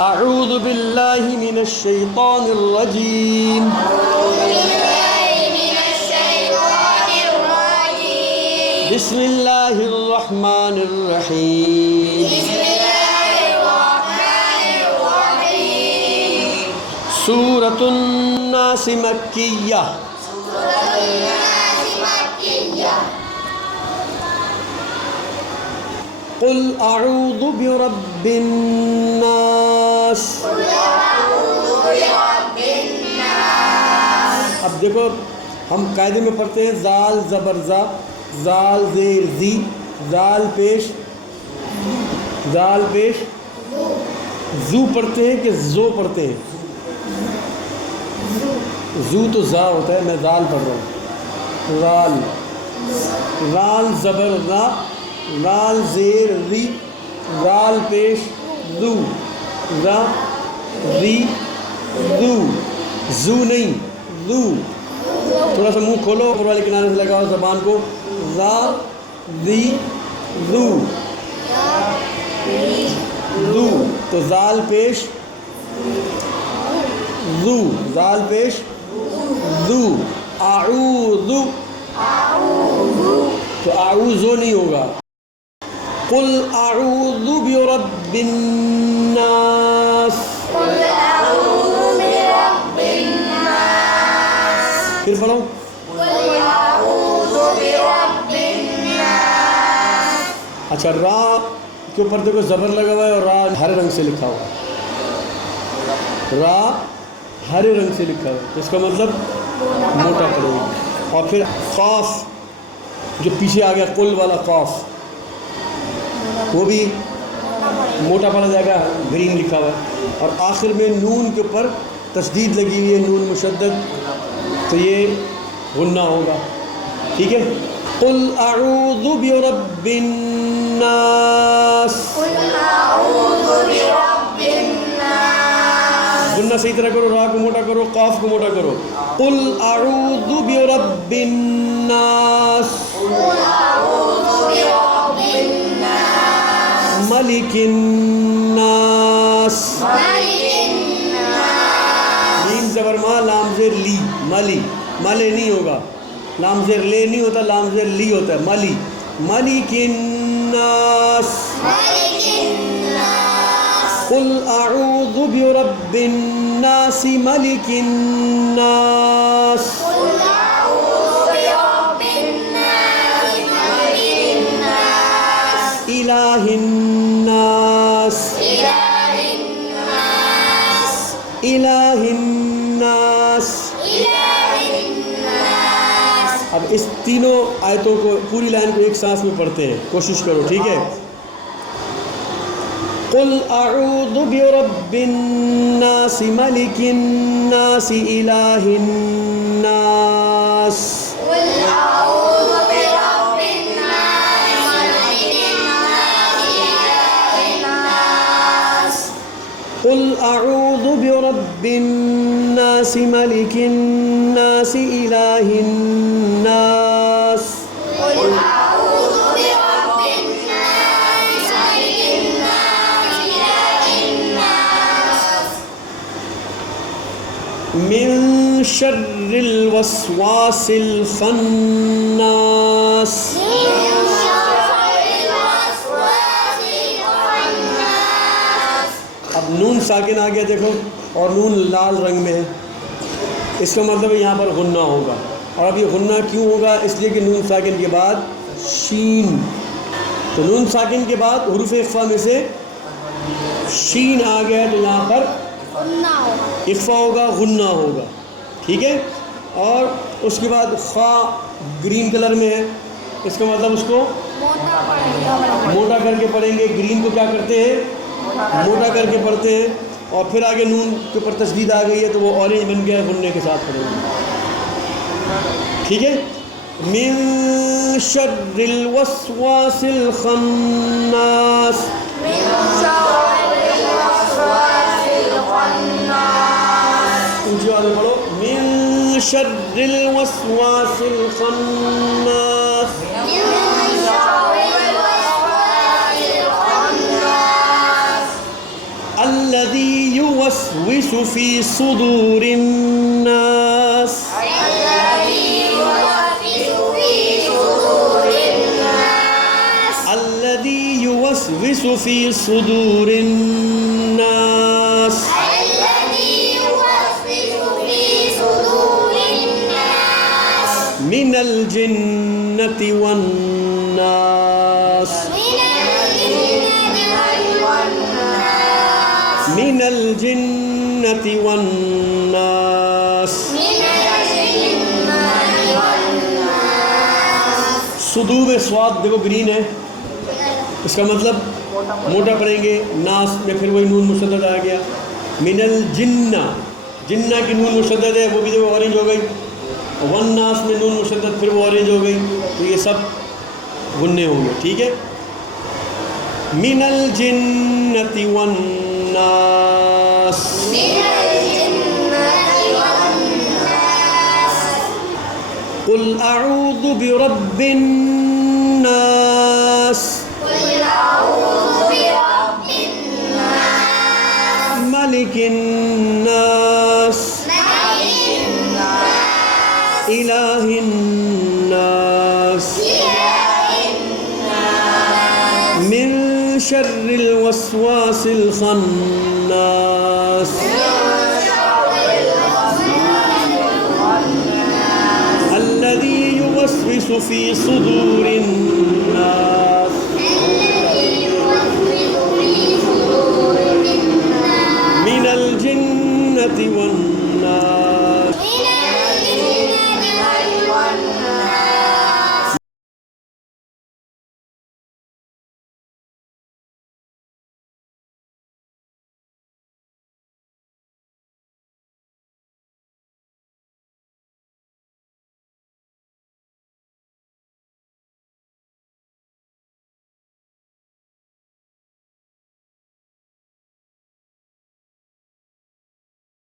अऊज़ु बिल्लाहि मिनश शैतानिर रजीम। बिस्मिल्लाहिर रहमानिर रहीम। सूरतुन नास मक्किय्या। कुल अऊज़ु बिरब्बिन नास। अब देखो हम कायदे में पढ़ते हैं जाल ज़बर ज़ा, जाल ज़ेर ज़ी, जाल पेश जू पढ़ते हैं कि जो पढ़ते हैं? जू तो जा होता है, मैं जाल पढ़ रहा हूँ। राल, राल ज़बर रा, राल ज़ेर री, राल पेश जू, रा री जू, जू नहीं जू। थोड़ा सा मुंह खोलो, ऊपर वाले किनारे से लगाओ ज़बान को। रा री जू जू, तो जाल पेश जू, जाल पेश जू। आऊज़ु, तो आऊज़ो नहीं होगा। कुल अऊज़ु बिरब्बिन नास। फिर पढ़ो। अच्छा, रा के ऊपर देखो ज़बर लगा हुआ है और रा हरे रंग से लिखा हुआ है। रा हरे रंग से लिखा हुआ है, इसका मतलब मोटा पड़ेगा। और फिर क़ाफ़ जो पीछे आ गया, कुल वाला क़ाफ़, वो भी मोटा पड़ा जाएगा, ग्रीन लिखा हुआ है। और आखिर में नून के ऊपर तशदीद लगी हुई है, नून मुशद्दद, तो ये गुन्ना होगा। ठीक है। कुल अऊज़ु बिरब्बिन नास। गुन्ना सही तरह करो, रा को मोटा करो, क़ाफ़ को मोटा करो। कुल अऊज़ु बिरब्बिन नास, मलिकिन नास। लीम ज़बर मा, लाम ज़ेर ली, मली, मले नहीं होगा। लाम ज़ेर ले नहीं होता, लाम ज़ेर ली होता है, मली। मलिकिन नास। कुल अऊज़ु बिरब्बिन नास, मलिकिन नास, इलाहिन नास, इलाहिन नास। अब इस तीनों आयतों को, पूरी लाइन को एक सांस में पढ़ते हैं, कोशिश करो। ठीक है। कुल अऊज़ु बिरब्बिन नास, मलिकिन नास, इलाहिन नास। कुल अऊज़ु बिरब्बिन नास, मलिकिन नास, इलाहिन नास। मिन शर्रिल वस्वासिल खन्नास। अब नून साकिन आ गया देखो, और नून लाल रंग में है, इसका मतलब यहाँ पर गुन्ना होगा। और अब ये गुन्ना क्यों होगा? इसलिए कि नून साकिन के बाद शीन, तो नून साकिन के बाद हुरूफ इख्फा में से शीन आ गया, तो यहाँ पर इख्फा होगा, गुन्ना होगा। ठीक है। और उसके बाद खा ग्रीन कलर में है, इसका मतलब उसको मोटा करके पढ़ेंगे। ग्रीन को क्या करते हैं? मोटा करके पढ़ते हैं। और फिर आगे नून के ऊपर तशदीद आ गई है, तो वो ऑरेंज बन गया, गुन्ने के साथ पढ़ेंगे। ठीक है। मिन शर्रिल वस्वासिल खन्नास। ऊंची आवाज़ में पढ़ो। मिन शर्रिल वस्वासिल खन्नास। الذي युवस्विसु फी सुदूरिन नास अल्लज़ी युवस्विसु फी सुदूरिन नास मिनल जिन्नति वन नास मिनल जिन्नति वन नास। सुदू में स्वाद देखो ग्रीन है, इसका मतलब मोटा पढ़ेंगे। नास में फिर वही नून मुशद्दद आ गया। मिनल जिन्ना, जिन्ना की नून मुशद्दद है, वो भी देखो ऑरेंज हो गई। वन नास में नून मुशद्दद, फिर वो ऑरेंज हो गई। तो ये सब गुन्ने होंगे, ठीक है। मिनल जिन्नति वन नास। कुल अऊज़ु बिरब्बिन नास मलिकिन नास इलाहिन नास मिन शर्रिल वस्वासिल खन्नास अल्लज़ी युवस्विसु फी सुदूरिन नास। मिनल जिन्नति वन